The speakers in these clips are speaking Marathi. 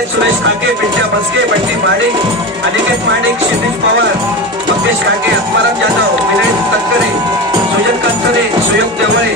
काळे सुरेश काके विद्या बसके बंटी माडिक अनिकेत माडिक क्षितिज पवार मंगेश काके आत्माराम जाधव विनय तटकरे सुजन कांतरे सुयोग देवळे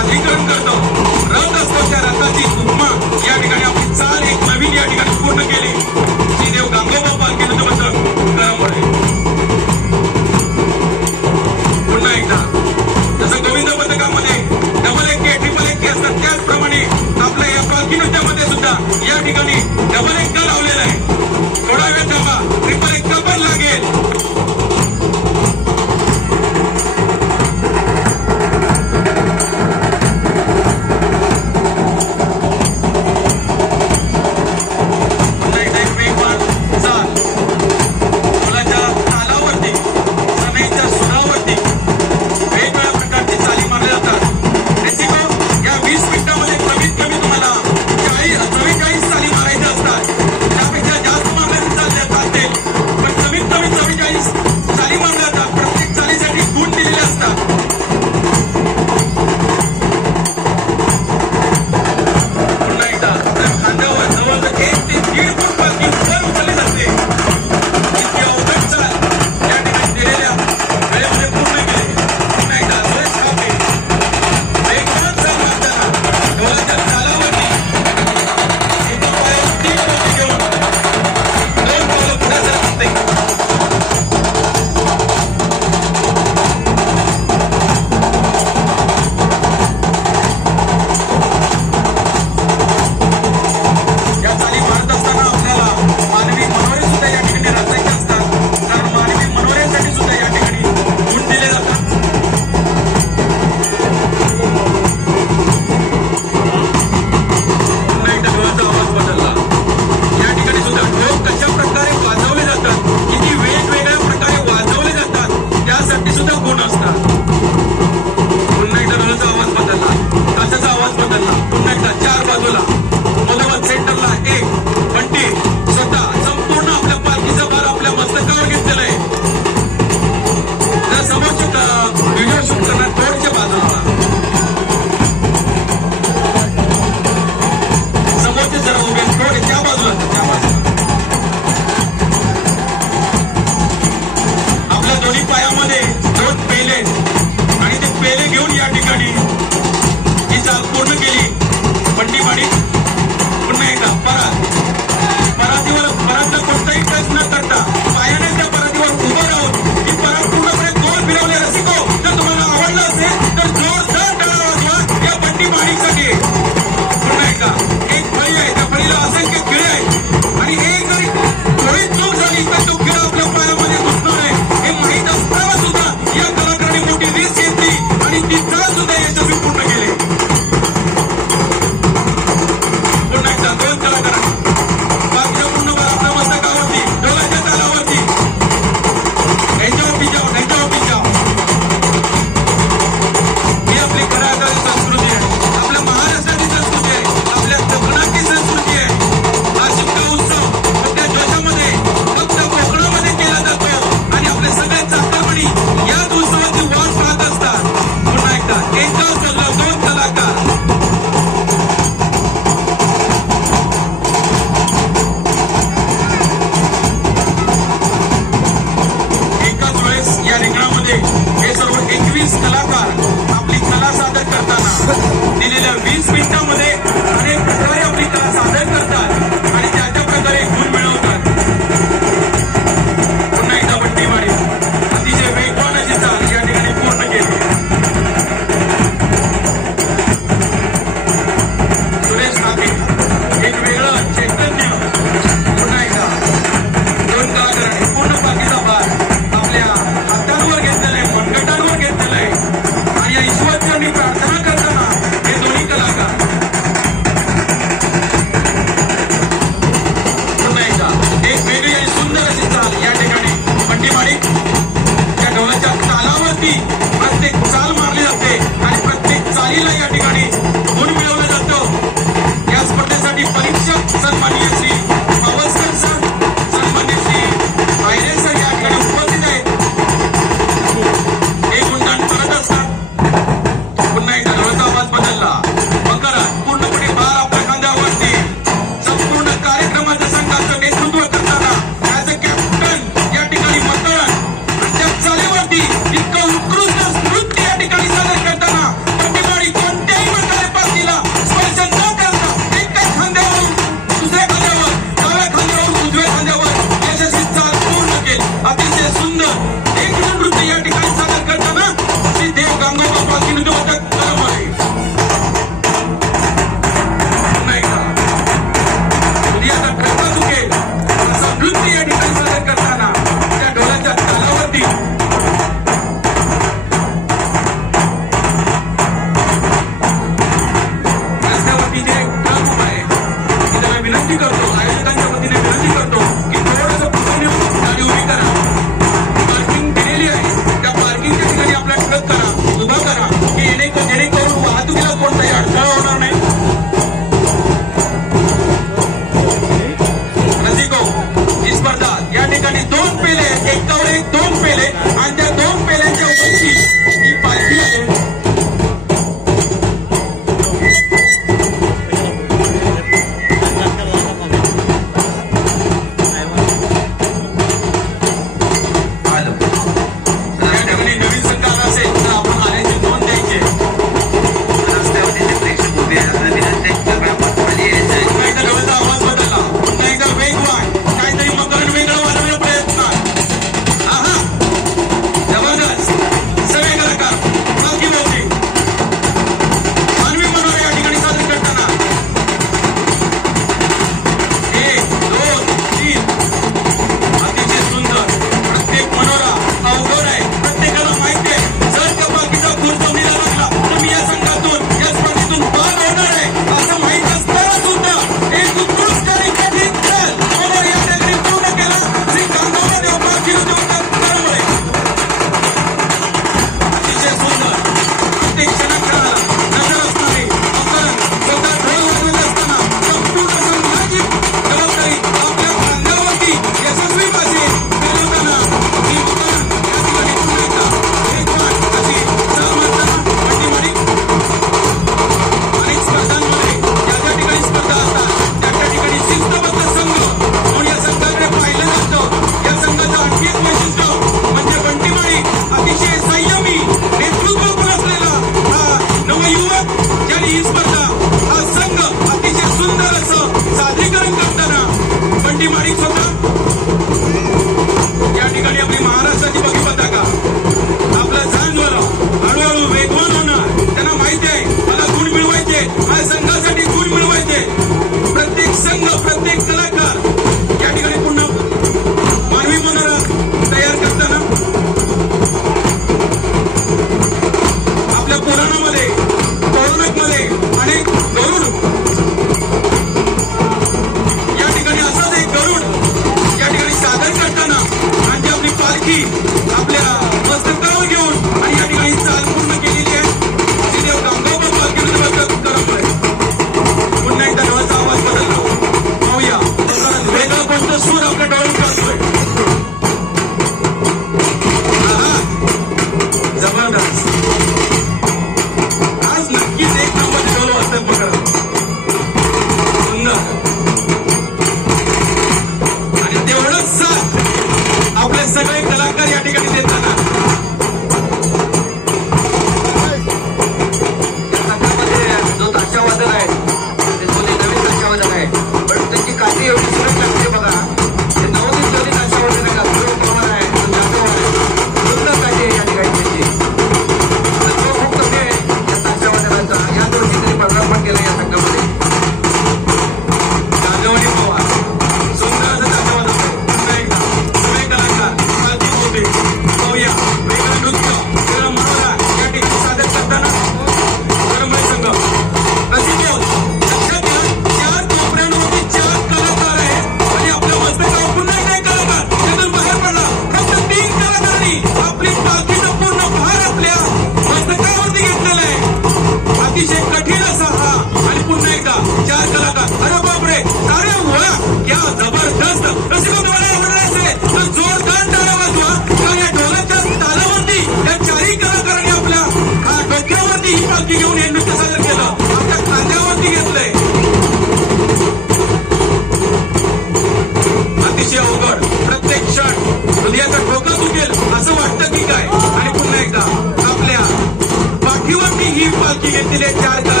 ഇതിലേക്ക് ആർക്കും